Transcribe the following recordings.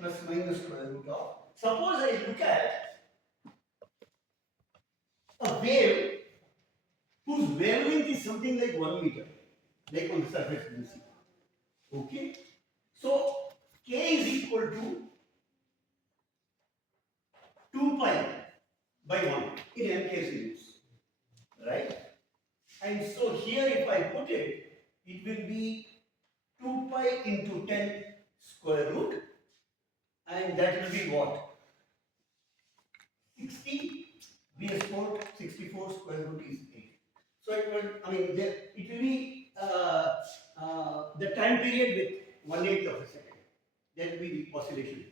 plus minus square root of. Suppose I look at a wave whose wavelength is something like 1 meter, like on the surface you see. Okay? So k is equal to 2 pi by 1 in m case units. Right? And so here if I put it, it will be 2 pi into 10 square root, and that will be what? 60 bs4 64 square root is 8. So it will, it will be the time period with 1/8 of a second. That will be the oscillation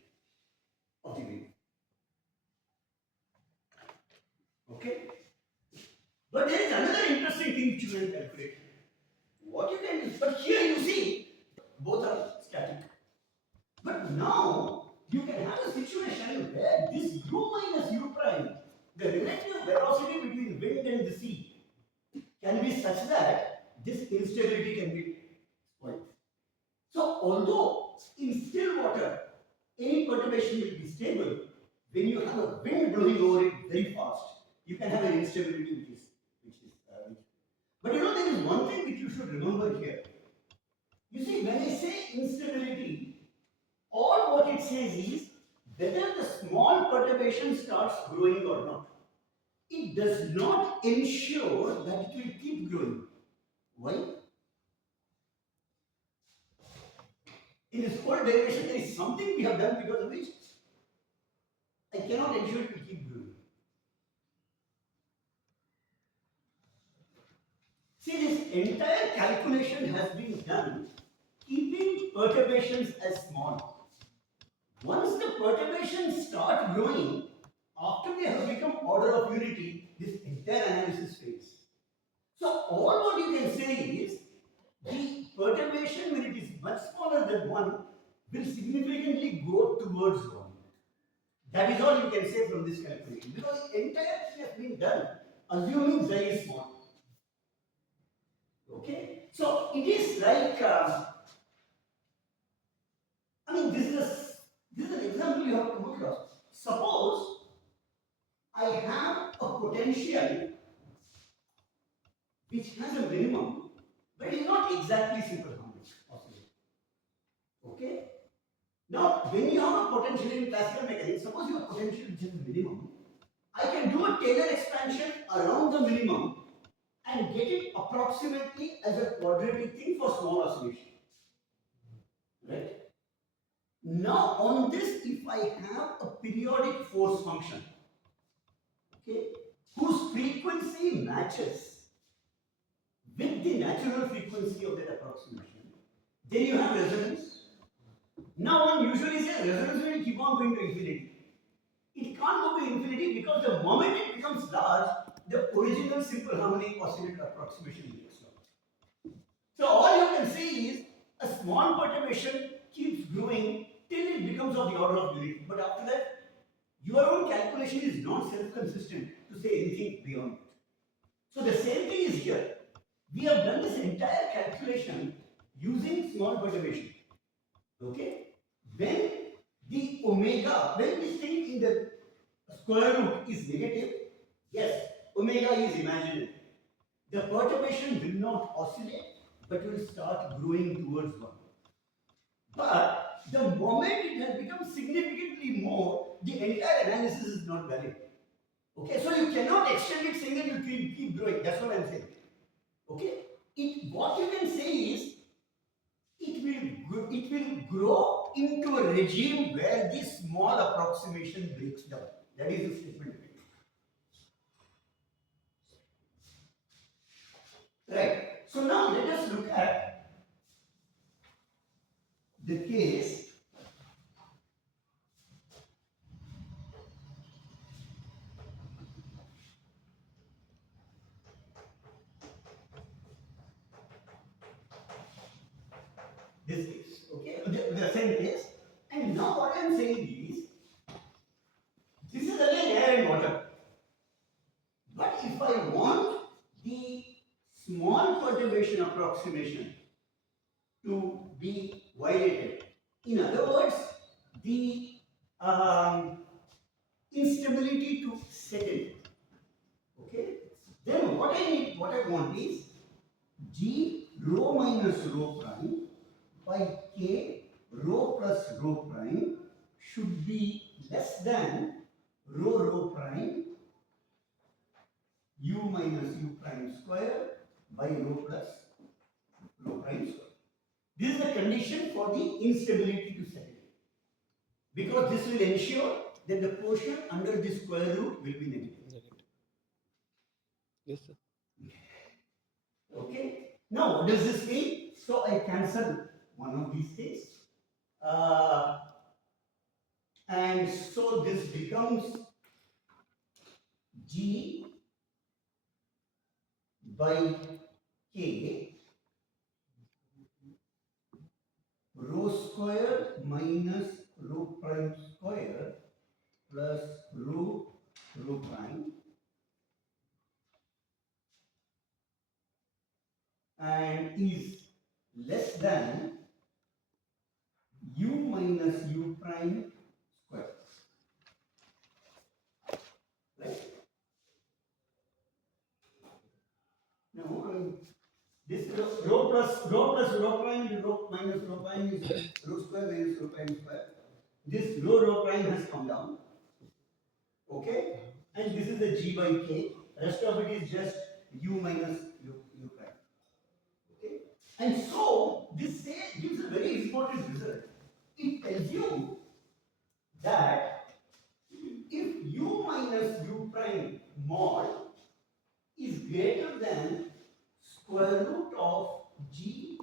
of the wave. Okay? But there is another interesting thing which you can calculate. What you can do, but here you see, both are static. But now you can have a situation where this u minus u prime, the relative velocity between wind and the sea, can be such that this instability can be spoiled. So although in still water any perturbation will be stable, when you have a wind blowing over it very fast, you can have an instability which is but you know, there is one thing which you should remember here. You see, when I say instability, all what it says is whether the small perturbation starts growing or not. It does not ensure that it will keep growing. Why? In this whole derivation, there is something we have done because of which I cannot ensure it will keep growing. See, this entire calculation has been done keeping perturbations as small. Once the perturbations start growing, after they have become order of unity, this entire analysis fails. So all what you can say is the perturbation when it is much smaller than 1 will significantly go towards 1. That is all you can say from this calculation because the entire thing has been done assuming z is small. Okay, so it is like this is an example you have to look at. Suppose I have a potential which has a minimum, but is not exactly simple harmonic oscillator. Okay. Now, when you have a potential in classical mechanics, suppose you have potential which is minimum, I can do a Taylor expansion around the minimum and get it approximately as a quadratic thing for small oscillation. Right? Now on this, if I have a periodic force function, okay, whose frequency matches with the natural frequency of that approximation, then you have resonance. Now one usually says resonance will keep on going to infinity. It can't go to infinity because the moment it becomes large, the original simple harmonic oscillator approximation gets lost. So all you can say is a small perturbation keeps growing till it becomes of the order of unity. But after that, your own calculation is not self-consistent to say anything beyond it. So the same thing is here. We have done this entire calculation using small perturbation. Okay? When the omega, when this thing in the square root is negative, yes, omega is imaginary. The perturbation will not oscillate, but will start growing towards 1. But the moment it has become significantly more, the entire analysis is not valid. Okay, so you cannot extend it saying that you keep growing. That's what I'm saying. Okay, what you can say is it will grow into a regime where this small approximation breaks down. That is the statement. Right. So now let us look at the case this case, okay, the same case, and now what I am saying is this is again air and water, but if I want the small perturbation approximation to be violated, in other words, the instability to settle. Okay. Then what I want is G rho minus rho prime by K rho plus rho prime should be less than rho prime u minus u prime square by rho plus rho prime square. This is the condition for the instability to settle. Because this will ensure that the portion under the square root will be negative. Yes, sir. Okay. Now, what does this mean? So I cancel one of these things. And so this becomes G by K rho square minus rho prime square plus rho prime, and is less than u minus u prime square. Right? Now, this rho rho prime and rho minus rho prime is rho square minus rho prime square. This rho prime has come down. Okay? And this is the G by K. Rest of it is just u minus u prime. Okay? And so this gives a very important result. It tells you that if u minus u prime mod is greater than square root of G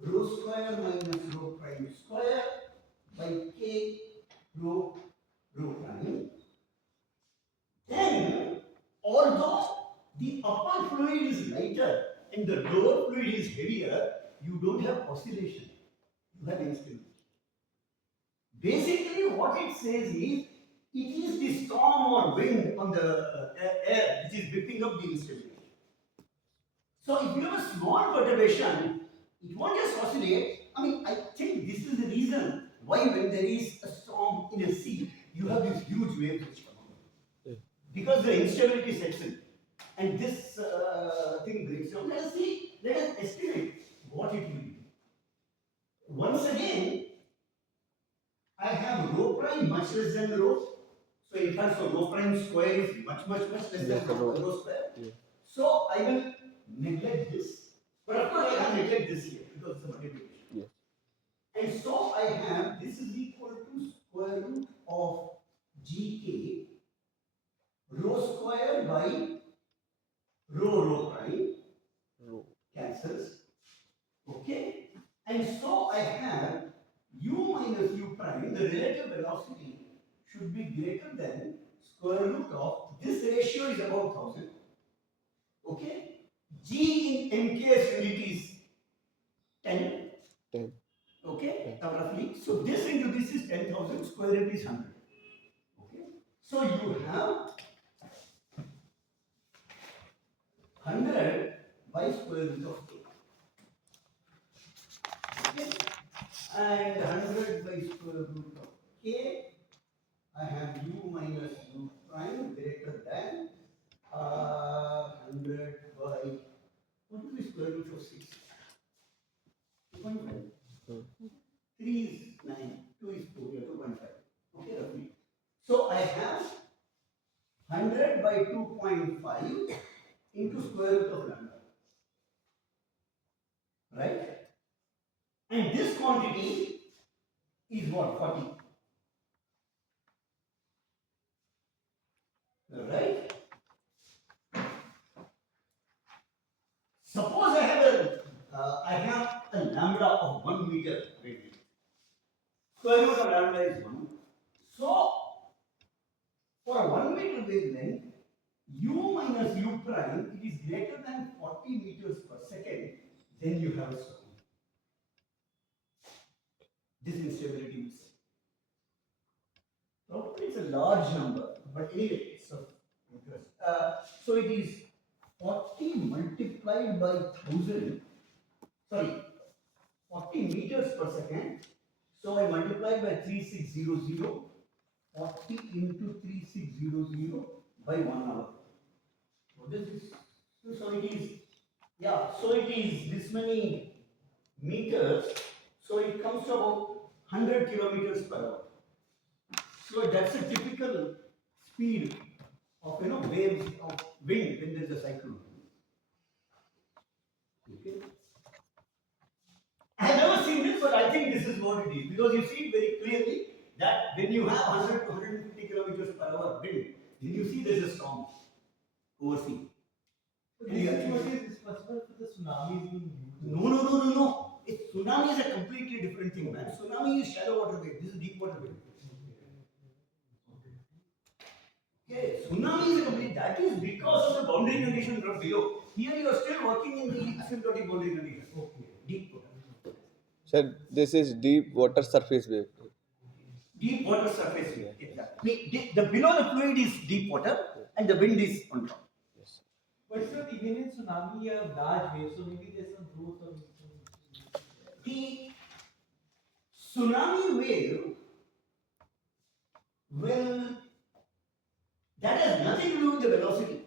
rho square minus rho prime square by K rho prime, then although the upper fluid is lighter and the lower fluid is heavier, you don't have oscillation, you have instability. Basically, what it says is, it is the storm or wind on the air which is whipping up the instability. So if you have a small perturbation, it won't just oscillate. I mean, I think this is the reason why when there is a storm in a sea, you have these huge waves which come out. Because the instability sets in. And this thing breaks down. Let us see, let us estimate what it will be. Once again, I have rho prime much less than rho. So in fact, so rho prime square is much less than rho square. Yeah. So I will neglect this. But of course, I can't neglect this here because it's a multiplication. Yes. And so I have this is equal to square root of gk rho square by rho prime. Rho. Cancels. Okay. And so I have u minus u prime, the relative velocity should be greater than square root of, this ratio is about 1000. Okay. G in MKS unit is 10. 10. Okay, roughly. So this into this is 10,000, square root is 100. Okay. So you have 100 by square root of k. Okay. And 100 by square root of k, I have u minus u prime greater than 100 by, what is the square root of 6? 2.5. 3 is 9, 2 is 4, yeah, 2.5. Okay, roughly. So I have 100 by 2.5 into square root of lambda. Right? And this quantity is what? 40. Right? Suppose I have a lambda of 1 meter radius. Square root of lambda is 1. So, for a 1 meter wavelength, u minus u prime, it is greater than 40 meters per second, then you have a storm. This instability is. Probably it's a large number, but anyway, so it is 40 multiplied by 1000, sorry, 40 meters per second. So I multiply by 3600, 40 into 3600 by 1 hour. So this is, so it is, yeah, so it is this many meters, so it comes to about 100 kilometers per hour. So that's a typical speed of waves of wind when there is a cyclone. Okay. I have never seen this, but I think this is what it is because you see it very clearly that when you have 100 to 150 kilometers per hour wind, then you see there is a storm overseas. What is possible for the tsunamis in No. Tsunami is a completely different thing, man. Tsunami is shallow water wave. This is deep water wave. Okay, tsunami is a complete. That is because of the boundary condition from below. Here you are still working in the asymptotic boundary condition. Okay, deep water. Sir, this is deep water surface wave. Deep water surface wave. Exactly. The below the fluid is deep water, and the wind is on top. Yes. But sir, even in tsunami, you have large waves, so maybe there's some growth or The tsunami wave will, that has nothing to do with the velocity.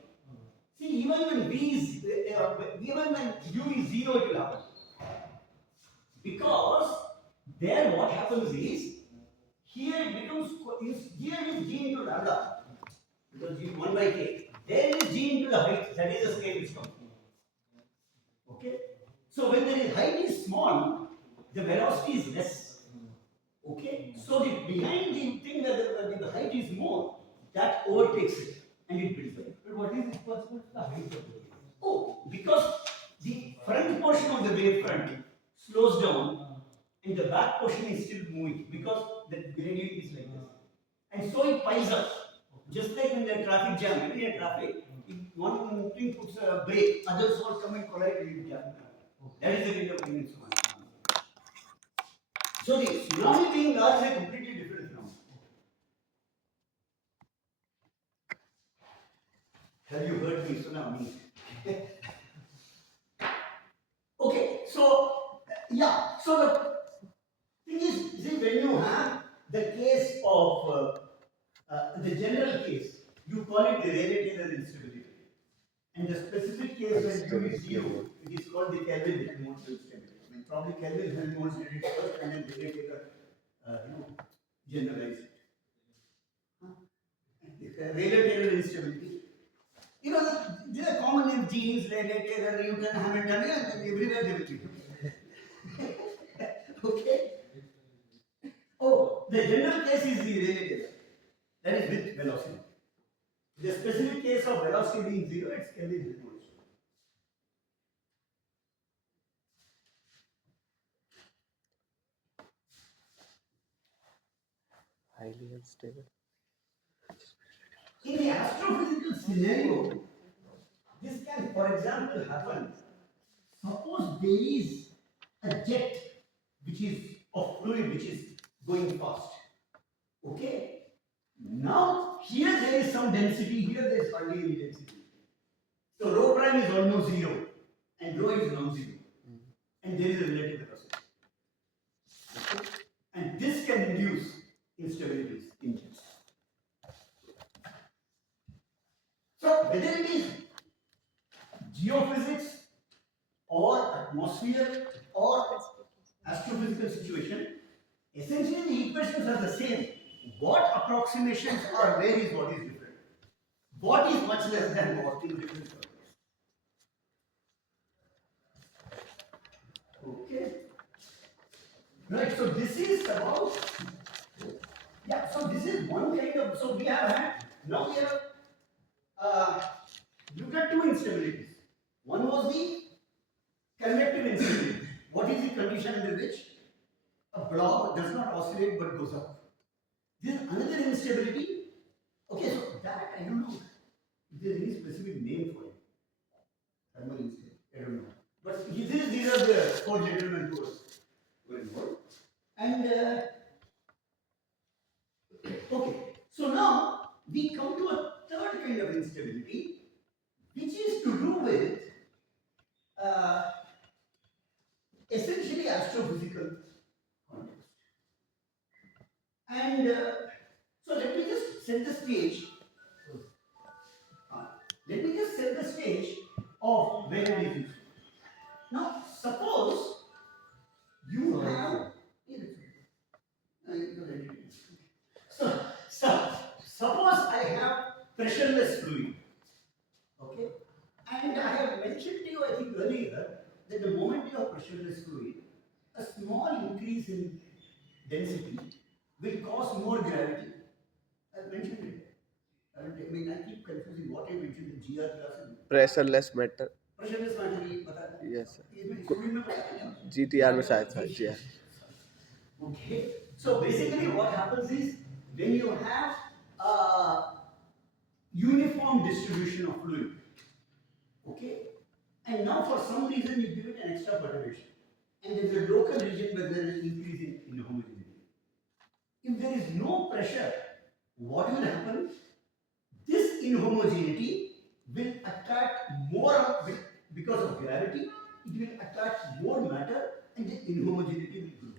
See, even when v is even when u is 0, it will happen. Because there what happens is here it becomes here is g into lambda because g 1 by k. There is g into the height, that is the scale which comes. Okay. So when there is height is small, the velocity is less. Okay. So the behind the thing where the height is more, that overtakes it and it builds up. But what is responsible for the height of the wave? Oh, because the front portion of the wave front slows down and the back portion is still moving because the gradient is like this. And so it piles up. Just like in the traffic jam, maybe in traffic, if one thing puts a brake, others all come and collide and you jam. That is the kind of thing in tsunami. So the tsunami being large is a completely different phenomenon. Have you heard the tsunami? Okay, so yeah, so the thing is, see, when you have the case of the general case, you call it the Rayleigh-Taylor instability, and the specific case when u is 0, it is called the Kelvin-Helmholtz instability. I mean, probably Kelvin-Helmholtz did it first, and then Rayleigh-Taylor, generalized it. Rayleigh-Taylor instability. There are common names: Jeans, Rayleigh-Taylor, Newton, Hamilton, everywhere they will be. Okay. Oh, the general case is the Rayleigh-Taylor. That is with velocity. The specific case of velocity being 0, it's Kelvin-Helmholtz. Highly unstable. In the astrophysical scenario, this can, for example, happen. Suppose there is a jet which is of fluid which is going fast. Okay? Now, here there is some density, here there is hardly any density. So, rho prime is almost 0 and rho is non-zero. And there is a relative velocity. Okay? And this can induce instabilities in jets. So, whether it is geophysics or atmosphere or astrophysical situation, essentially the equations are the same. What approximations are where is what is different. What is much less than what in different circles. Okay. Right, so this is about, yeah, so this is one kind of, so we have had, now we have looked at two instabilities. One was the convective instability. What is the condition under which a blob does not oscillate but goes up? This is another instability. Okay, so that I don't know if there is any specific name for it. Thermal instability, I don't know. But these are the four gentlemen who were involved. And okay, so now we come to a third kind of instability, which is to do with essentially astrophysical context. And so let me just set the stage. Uh, Let me just set the stage of where it is useful. Now, suppose you have. So, suppose I have pressureless fluid, okay, and I have mentioned to you, I think earlier, that the moment you have pressureless fluid, a small increase in density will cause more gravity. I mentioned it. I mean, I keep confusing what I mentioned in GR class and Pressureless matter. pressureless matter. ये बता Yes, sir. ये मैं fluid में बताया क्या? GTR में शायद था जी हाँ. Okay. So basically, what happens is when you have a uniform distribution of fluid, okay, and now for some reason you give it an extra perturbation, and there is a local region where there is an increase in homogeneity. If there is no pressure, what will happen? This inhomogeneity will attract more because of gravity. It will attract more matter, and the inhomogeneity will grow.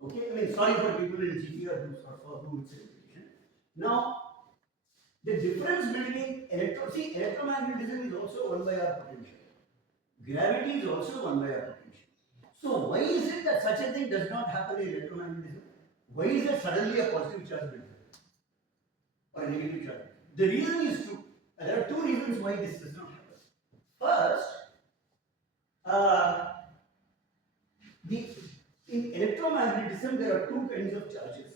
Okay, I mean, sorry for people in GTR who it's repetition. Now, the difference between electromagnetism is also 1 by r potential. Gravity is also 1 by r potential. So, why is it that such a thing does not happen in electromagnetism? Why is there suddenly a positive charge built or a negative charge? The reason is two. There are two reasons why this does not happen. First, the in electromagnetism, there are two kinds of charges,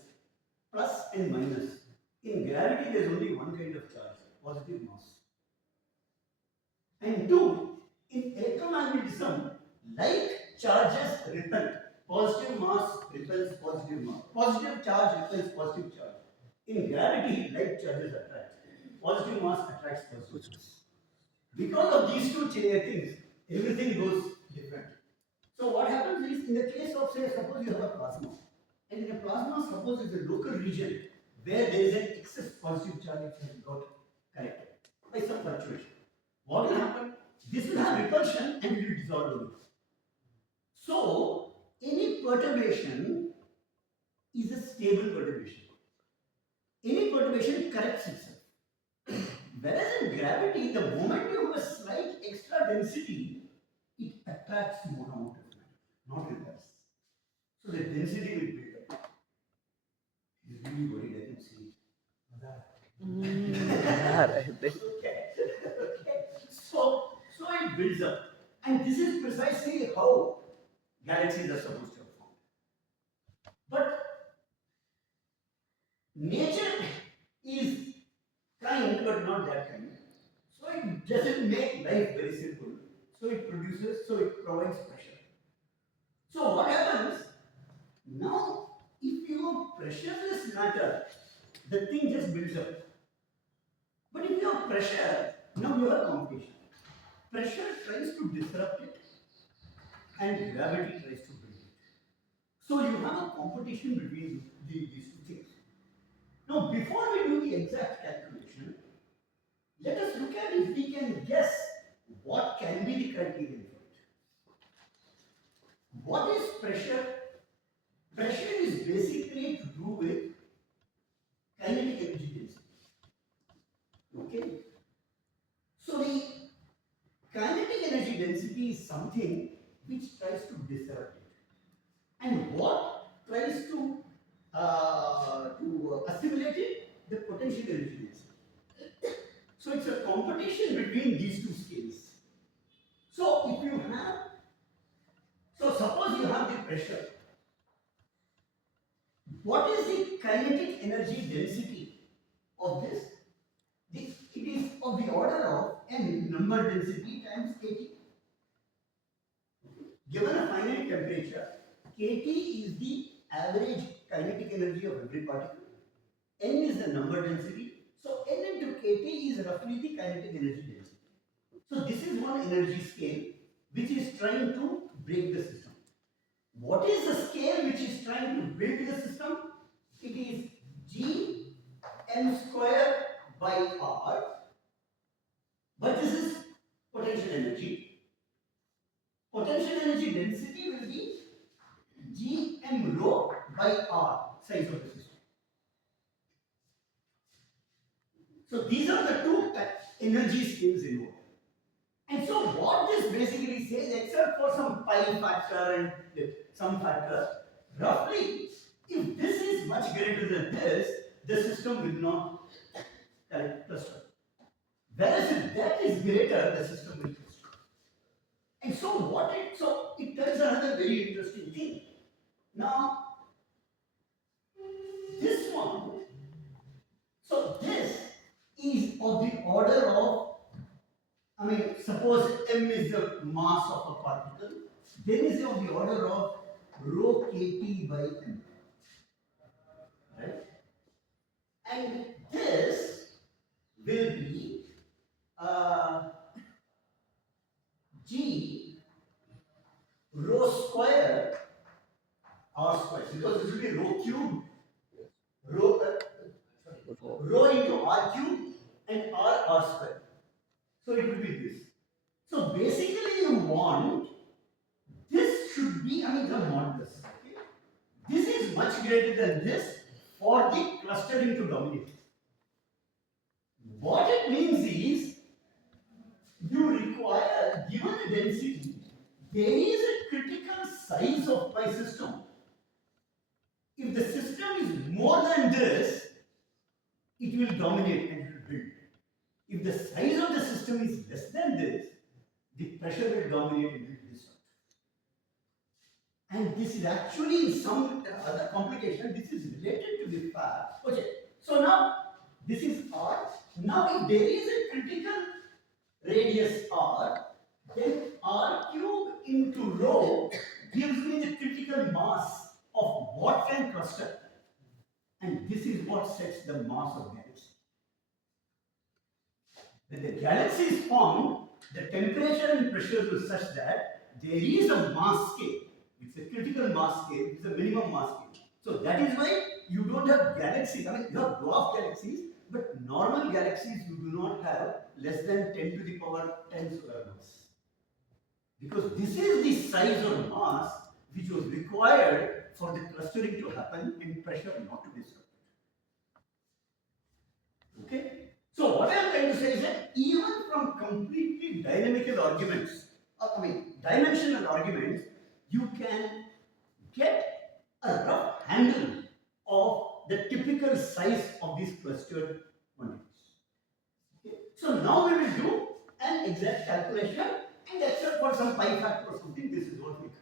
plus and minus. In gravity, there is only one kind of charge, positive mass. And two, in electromagnetism, like charges repel. Positive mass repels positive mass. Positive charge repels positive charge. In gravity, like charges attract. Positive mass attracts positive mass. Because of these two things, everything goes different. So what happens is, in the case of, say, suppose you have a plasma, and in a plasma, suppose it's a local region where there is an excess positive charge which has got collected by some fluctuation. What will happen? This will have repulsion and it will dissolve away. So any perturbation is a stable perturbation. Any perturbation corrects itself. Whereas in gravity, the moment you have a slight extra density, it attracts more amount of matter, not reverse. So the density will build up. He's really worried, I can see it. Okay. So it builds up. And this is precisely how galaxies are supposed to have formed. But nature is kind but not that kind. So it doesn't make life very simple. So it provides pressure. So what happens? Now, if you have pressureless matter, the thing just builds up. But if you have pressure, now you have competition. Pressure tries to disrupt it, and gravity tries to build it. So you have a competition between these two things. Now, before we do the exact calculation, let us look at if we can guess what can be the criterion for it. What is pressure? Pressure is basically to do with kinetic energy density. Okay? So the kinetic energy density is something which tries to disrupt it. And what tries to assimilate it? The potential energy density. So it's a competition between these two scales. So if you have, so suppose you have the pressure. What is the kinetic energy density of this? It is of the order of n number density times kT. Given a finite temperature, kT is the average kinetic energy of every particle. N is the number density. So n into kT is roughly the kinetic energy density. So this is one energy scale which is trying to break the system. What is the scale which is trying to build the system? It is G m square by r. But this is potential energy. Potential energy density will be G m rho by r. size of the system. So these are the two energy scales involved. And so what this basically says, except for some pi factor and some factor, roughly, if this is much greater than this, the system will not cluster. Whereas if that is greater, the system will cluster. And so it tells another very interesting thing. Now, this one, so this is of the order of, suppose m is the mass of a particle, then is of the order of rho kT by m. Right? And this will be g rho square r square, because this will be rho cube, rho into r cube and r square. So it will be this. So basically you want, this should be, the modulus. Okay? This is much greater than this for the clustering to dominate. What it means is, you require, given a density, there is a critical size of my system. If the system is more than this, it will dominate and it will build. If the size of the system is less than this, the pressure will dominate and will disrupt. And this is actually in some other complication, this is related to the fact. Okay, so now this is R. Now if there is a critical radius R, then R cube into rho gives me the critical mass of what can cluster. And this is what sets the mass of galaxy. When the galaxy is formed, the temperature and pressure is such that there is a mass scale. It's a critical mass scale, it's a minimum mass scale. So that is why you don't have galaxies, you have dwarf galaxies, but normal galaxies you do not have less than 10 to the power 10 solar mass. Because this is the size or mass which was required for the clustering to happen and pressure not to be disrupted. Okay? So what I am trying to say is that even from completely dynamical arguments, dimensional arguments, you can get a rough handle of the typical size of these clustered quantities. Okay? So now we will do an exact calculation, and except for some pi factor or something, this is what we do.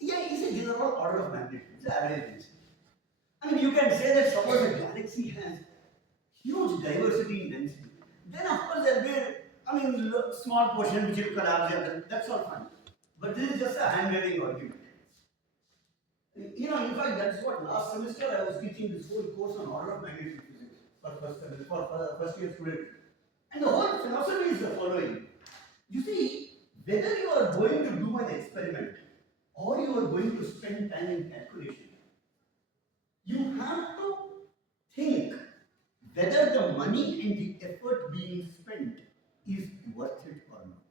Yeah, these are all order of magnitude, it's the average density. You can say that suppose a galaxy has huge diversity in density, then of course there will be, small portion which will collapse, that's all fine. But this is just a hand-waving argument. In fact, that's what last semester I was teaching this whole course on order of magnitude physics for first year students. And the whole philosophy is the following. You see, whether you are going to do an experiment or you are going to spend time in calculation, you have to think whether the money and the effort being spent is worth it or not.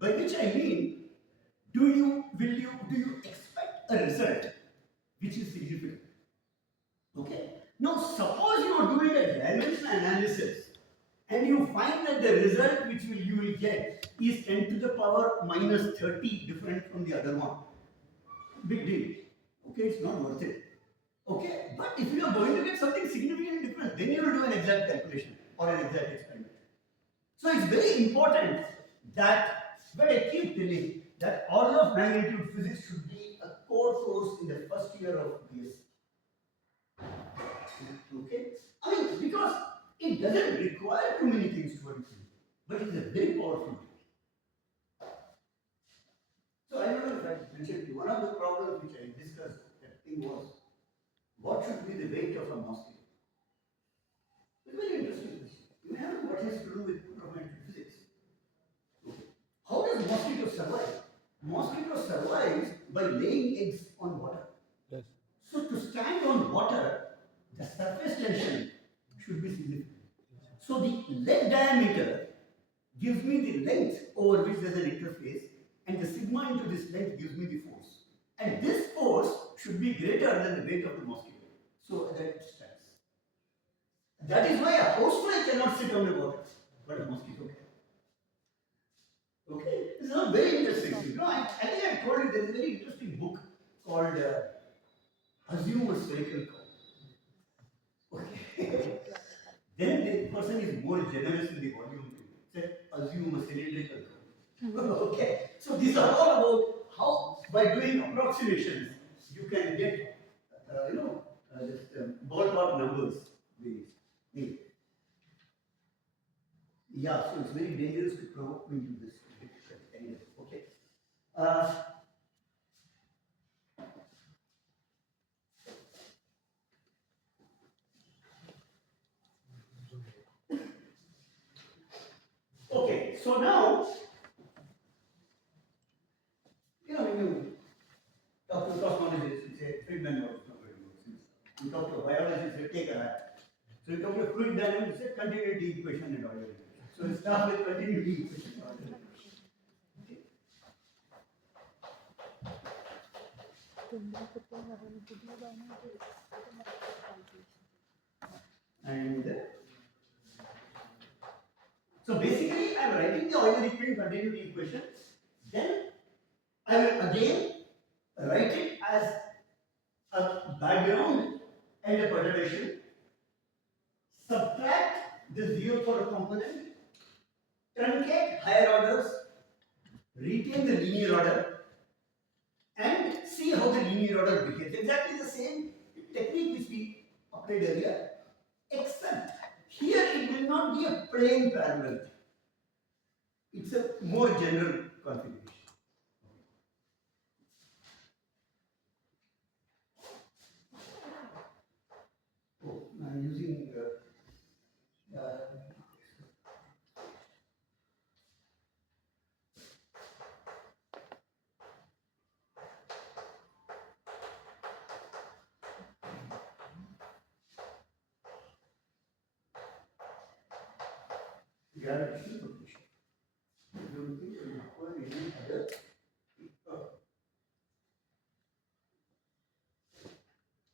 By which I mean, do you expect a result which is significant? Okay. Now suppose you are doing a dimensional analysis and you find that the result which you will get is 10 to the power minus 30 different from the other one. Big deal. Okay, it's not worth it. Okay, but if you are going to get something significantly different, then you will do an exact calculation or an exact experiment. So it's very important that, but I keep telling that order of magnitude physics should be a core course in the first year of BSc. Okay, because it doesn't require too many things to work through, but it's a very powerful tool. So I don't know if I mentioned to you, one of the problems which I discussed that thing was, what should be the weight of a mosquito? It's a very interesting question. You have what has to do with order-of-magnitude physics. Okay. How does mosquito survive? Mosquito survives by laying eggs on water. Yes. So to stand on water, the surface tension should be significant. So the leg diameter gives me the length over which there is an interface, and the sigma into this length gives me the force. And this force should be greater than the weight of the mosquito. So that it stands. That is why a housefly cannot sit on the water, but a mosquito can. Okay, this is a very interesting thing. No, I think I told you there is a very interesting book called Assume a Spherical Curve. Okay. Then the person is more generous in the volume too. Said, assume a cylindrical curve. Okay. So these are all about how, by doing approximations, you can get, just ballpark numbers. Yeah, so it's very dangerous to provoke me to this. Anyway, okay. Uh, okay, so now, when you talk to cosmologists, you say Friedman was not very good. You talk to a biologist, you say take a rat. So you talk to fluid dynamics, you say continuity equation and Euler equation. So you start with continuity equation and Euler equation. Okay. And so basically, I am writing the Euler equation, continuity equation. Then I will again write it as a background and a perturbation. Subtract the zeroth order component, truncate higher orders, retain the linear order, and see how the linear order behaves. Exactly the same technique which we applied earlier, except here it will not be a plain parallel. It's a more general configuration. Oh, I'm using gravitational potential. I don't think I require any other.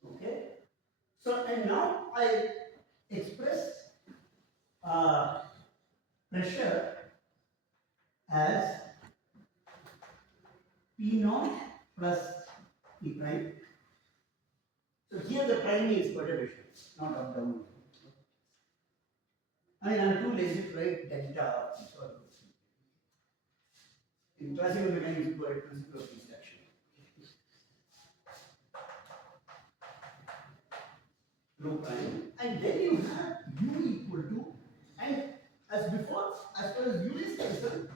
Okay. So and now I express pressure as P naught plus P prime. So here the prime is perturbation, not up down. I mean, I'm too lazy to write delta. In classical mechanics, you write principle of distraction. Rho prime, and then you have u equal to, and as before, as far as u is concerned,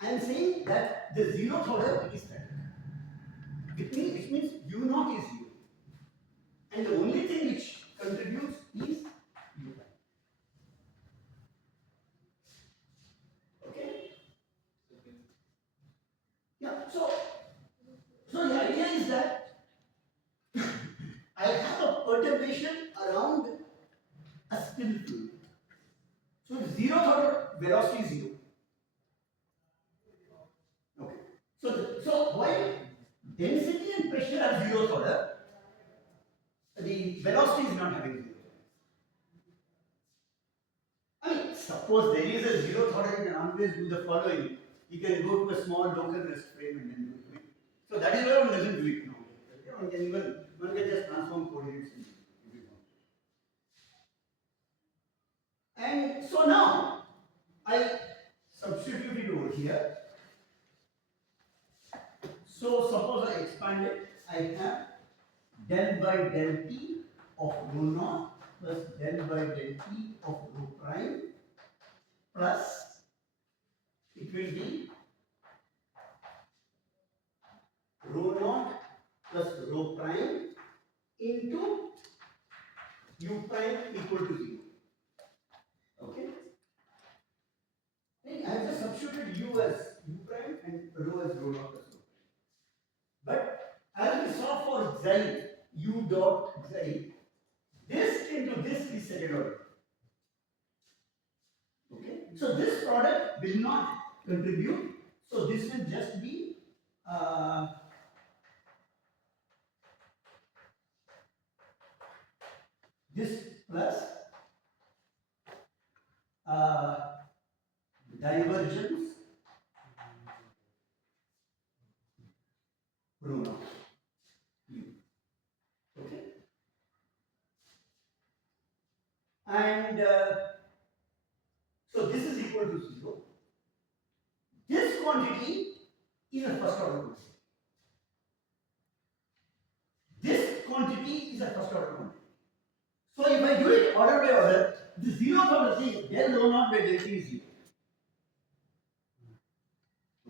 I am saying that the zeroth order is static. Which means u naught is 0. And the only thing which contributes is u prime. Okay? Yeah, so the idea is that I have a perturbation around a still fluid. So zeroth order velocity is 0. Okay. So while density and pressure are zeroth order, the velocity is not having zero. I mean, suppose there is a zeroth order, you can always do the following. You can go to a small local rest frame and then do it. So that is why one doesn't do it now. One can just transform coordinates in if you want. And so now I substitute it over here. So suppose I expand it, I have del by del t of rho naught plus del by del t of rho prime plus it will be rho naught plus rho prime into u prime equal to 0. Okay? I have just substituted u as u prime and rho as rho naught plus rho prime. But as we saw for xi, u dot xi, this into this is second order. Okay? So this product will not contribute. So this will just be uh, this plus uh, divergence rho naught u. Okay. And so this is equal to 0. This quantity is a first order quantity. This quantity is a first order quantity. So if I do it order by order, the zeroth order thing, del rho naught by del t is 0.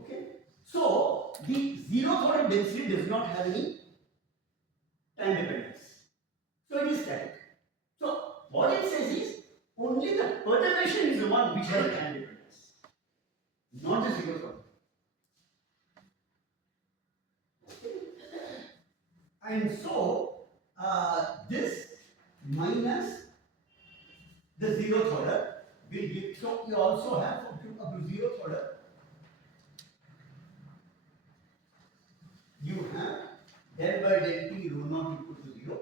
Okay. So the zeroth order density does not have any time dependence. So it is static. So what it says is only the perturbation is the one which has a time dependence, not the zeroth order. And so this minus the zeroth order will give. So you also have up to zeroth order. You have del by del t rho naught equal to 0.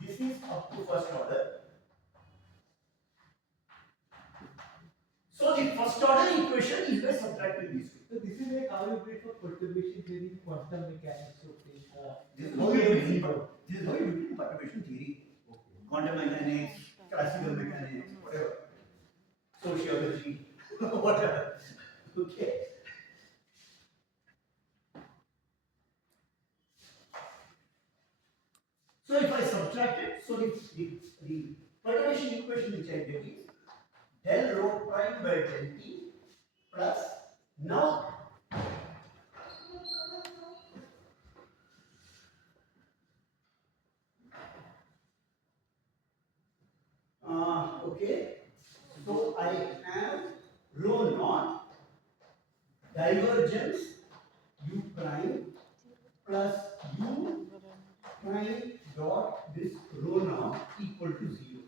This is up to first order. So the first order equation is by subtracting these two. So this is like how you do it for perturbation theory, quantum mechanics, okay. This is how you do it in perturbation theory, quantum mechanics, classical mechanics, whatever, sociology, whatever. Okay. So if I subtract it, so the perturbation equation which I did is del rho prime by del t plus now okay, so I have rho naught divergence u prime plus u prime dot this rho naught equal to 0.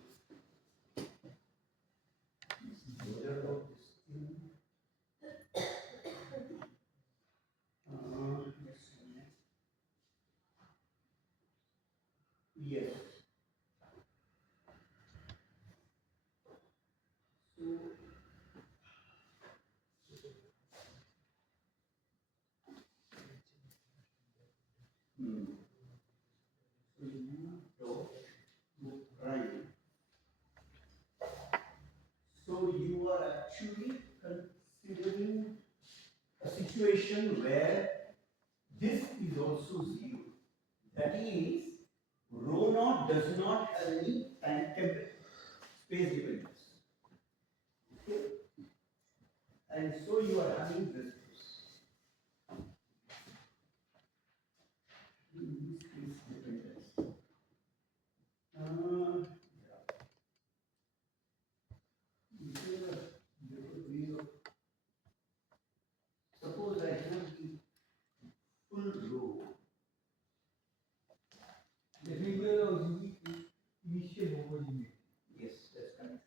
Yes. Right. So you are actually considering a situation where this is also 0. That is, rho naught does not have any space dependence. Okay? And so you are having this. Space dependence. Suppose I have the full row. That means we are using initial homogeneity. Yes, that's correct.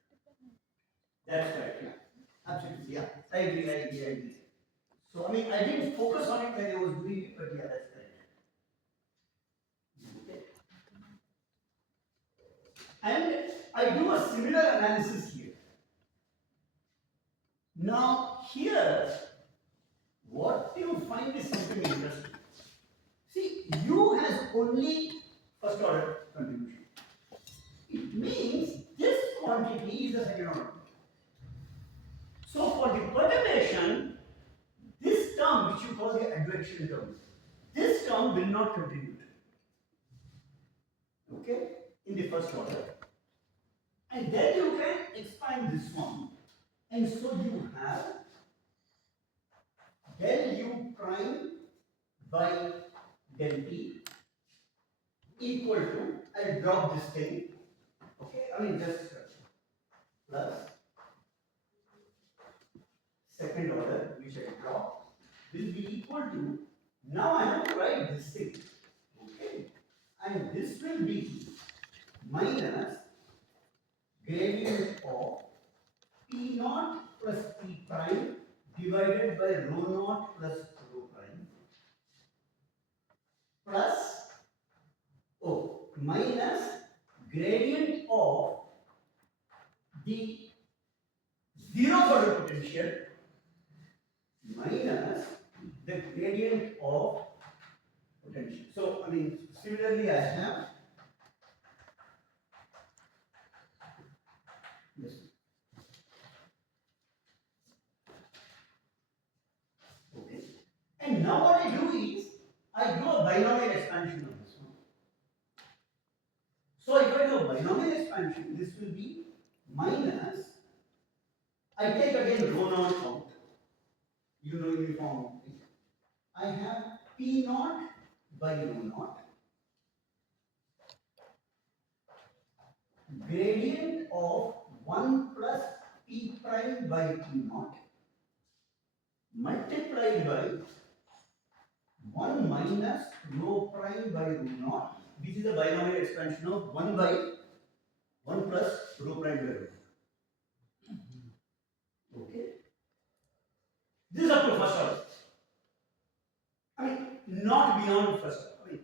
That's correct, yeah. Absolutely, yeah. I agree. So, I mean, I didn't focus on it when I was doing it, but yeah, that's correct. Okay. And I do a similar analysis here. Now, here, what you find is something interesting. See, U has only first order contribution. It means this quantity is a second order. So, for the perturbation, this term, which you call the advection term, this term will not contribute. Okay, in the first order. And then you can expand this one. And so you have del u prime by del t equal to, I'll drop this thing. Okay, I mean just plus second order, which I drop, will be equal to, now I have to write this thing. Okay, and this will be minus gradient of P naught plus P prime divided by rho naught plus rho prime minus gradient of the zero order potential minus the gradient of potential. So, I mean, similarly, I have this. Okay. And now what I do is, I do a binomial expansion of this one. So, if I do a binomial expansion, this will be minus, I take again rho naught out, you know uniform. I have P naught by rho naught, gradient of 1 plus P prime by P naught multiplied by 1 minus rho prime by rho naught, which is a binomial expansion of 1 by 1 plus rho prime by rho naught. Okay. This is up to first order. I mean, not beyond first order. I mean,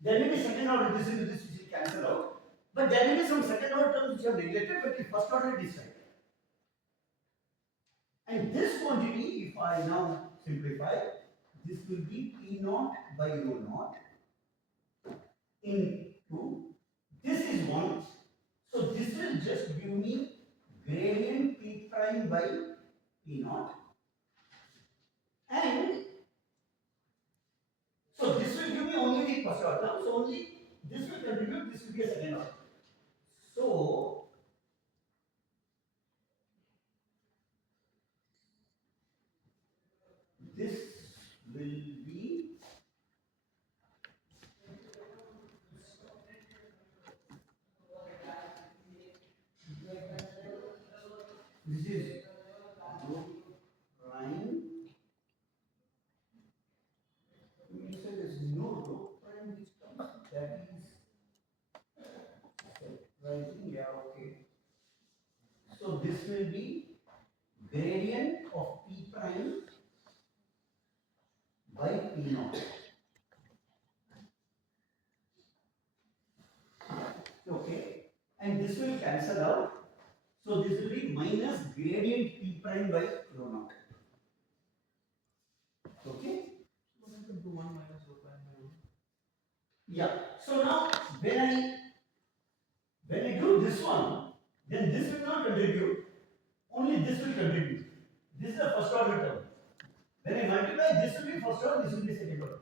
there may be second order, this is this which will cancel out, but there may be some second order terms which are neglected, but in first order it is right. And this quantity, if I now simplify, this will be P naught by rho naught into, this is 1, so this will just give me gradient P prime by P naught, and so this will give me only the first order term, so only this will contribute, this will be a second order. So this will be this is rho prime. You say there is no rho prime which comes, that is rising, yeah, okay. So this will be gradient of P prime by P naught. Okay, and this will cancel out. So this will be minus gradient P prime by rho naught. Okay. What happened to 1 minus rho prime by rho? Yeah. So now when I do this one, then this will not contribute. Only this will contribute. This is the first order term. When I multiply, this will be first order, this will be second order.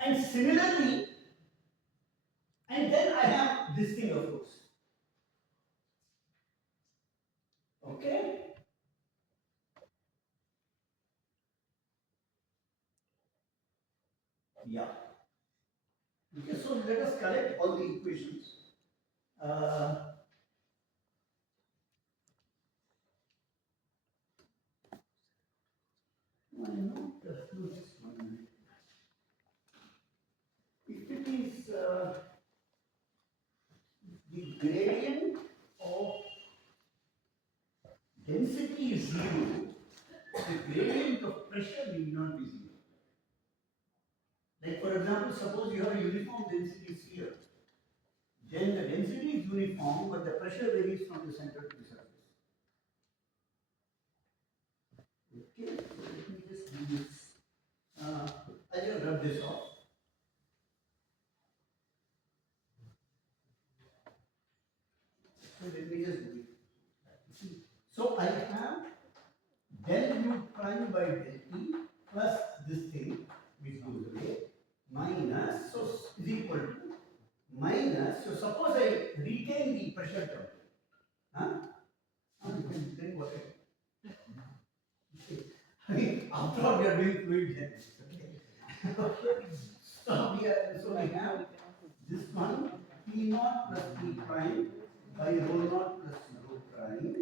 And similarly, and then I have this thing of course. Okay. Yeah. Okay, so let us collect all the equations. Why not? No, just 1 minute. If it is the gradient of density is 0, the gradient of pressure need not be 0. Like for example, suppose you have a uniform density sphere. Then the density is uniform, but the pressure varies from the center to the surface. Okay, so let me just do this. I just rub this off. So let me just do it. So I have del u prime by del t plus this thing which goes away minus, so is equal to minus, so suppose I retain the pressure term. Huh? You can think what it. I mean, after all, we are doing fluid dynamics. Okay. So we have this one P naught plus P prime by rho naught plus rho prime.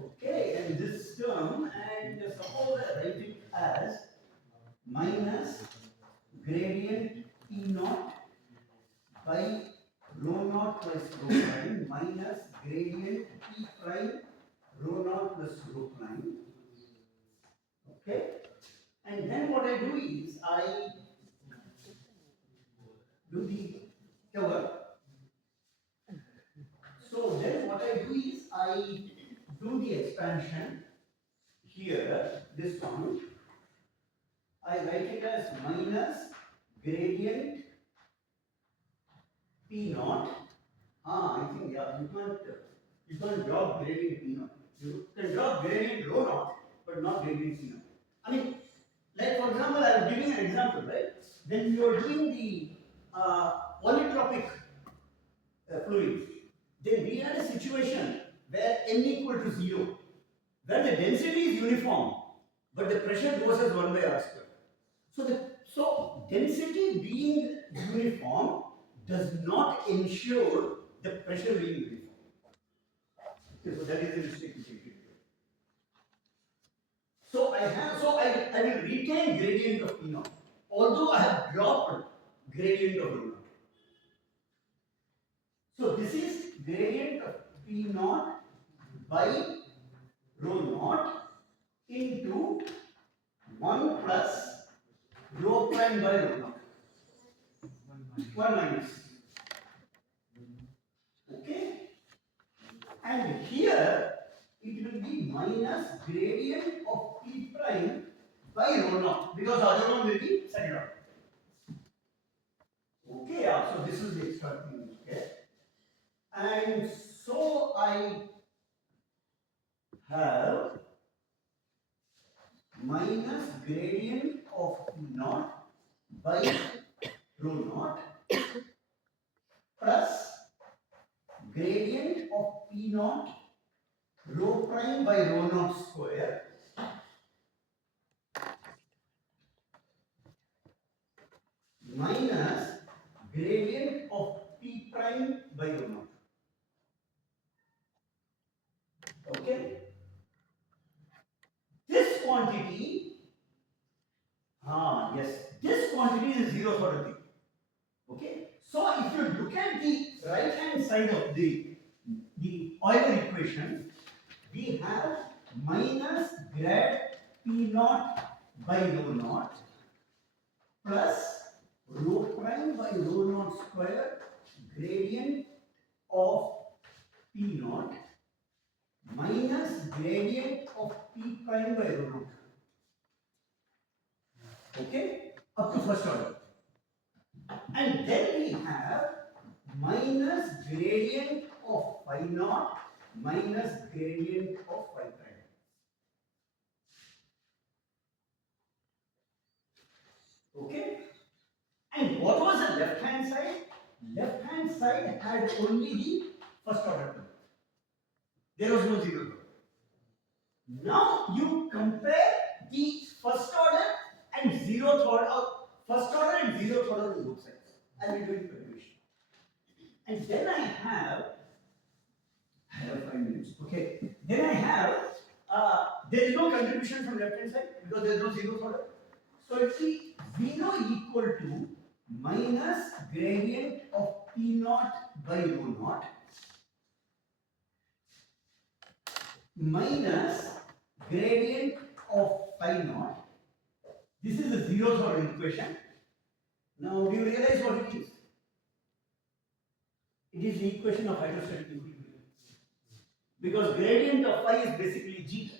Okay, and this term, and suppose I write it as minus gradient P naught by rho naught plus rho prime minus gradient P prime rho naught plus rho prime. Okay, And then what I do is I do the cover. So then what I do is I do the expansion here, this one. I write it as minus gradient P naught. I think yeah, you can't drop gradient P naught. You can drop gradient rho naught, but not gradient P naught. I mean, like for example, I am giving an example, right? When you are doing the polytropic fluid, then we had a situation where n equal to 0, where the density is uniform, but the pressure goes as 1 by r square. So density being uniform does not ensure the pressure being uniform. Okay, so that is the mistake which we did. I will retain gradient of P naught, although I have dropped gradient of rho naught. So this is gradient of P naught by rho naught into 1 plus rho prime by rho naught. 1 minus. Okay? And here it will be minus gradient of P prime by rho naught, because the other one will be settled out. Okay, yeah, so this is the extra thing. Okay? And so I have minus gradient of P naught by rho naught plus gradient of P naught rho prime by rho naught square minus gradient of P prime by rho naught. Okay? This quantity, yes, this quantity is a zero sort of thing. Okay? So if you look at the right hand side of the Euler equation, we have minus grad P naught by rho naught plus rho prime by rho naught square gradient of P naught minus gradient of P prime by rho naught. Okay? Up to first order. And then we have minus gradient of phi naught minus gradient of phi prime. Okay? And what was the left hand side? Left hand side had only the first order term. There was no zero term. Now you compare the first order and zeroth order, first order and zeroth order on both sides. I will do it calculation. And then I have 5 minutes. Okay. Then I have there is no contribution from left hand side because there is no zeroth order. So it's 0 equal to minus gradient of P naught by rho naught minus gradient of phi naught. This is the zeroth order equation. Now do you realize what it is? It is the equation of hydrostatic equilibrium. Because gradient of phi is basically G,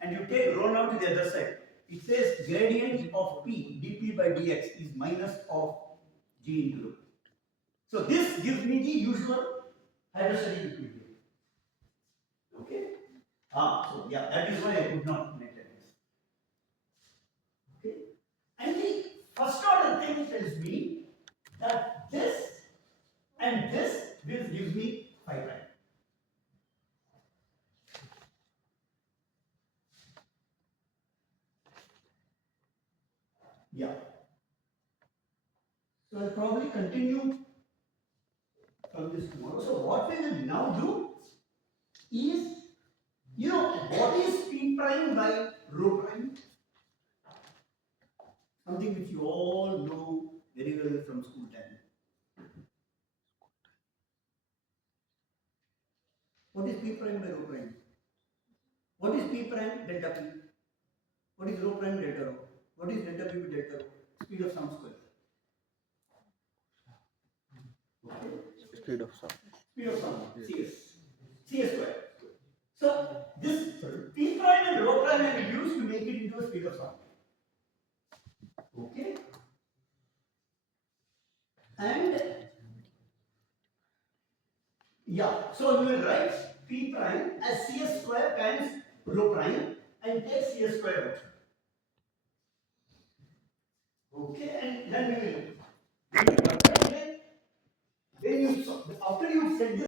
and you take rho naught to the other side. It says gradient of P dP by dx is minus of G into rho. So this gives me the usual hydrostatic equilibrium. Okay? So yeah, that is why I could not make that. Okay? And the first order thing tells me that this and this will give me phi prime. Yeah. So I'll probably continue from this tomorrow. So what we will now do is, what is P prime by rho prime? Something which you all know very well from school time. What is P prime by rho prime? What is P prime delta P? What is rho prime delta rho? What is delta V with delta rho? Speed of sound square. Okay. Speed of sound. Speed of sound. CS. CS square. So this P prime and rho prime are reduced to make it into a speed of sound. Okay. And yeah, so you will write P prime as CS square times rho prime and take CS square out. Okay, and then we will when you after you set this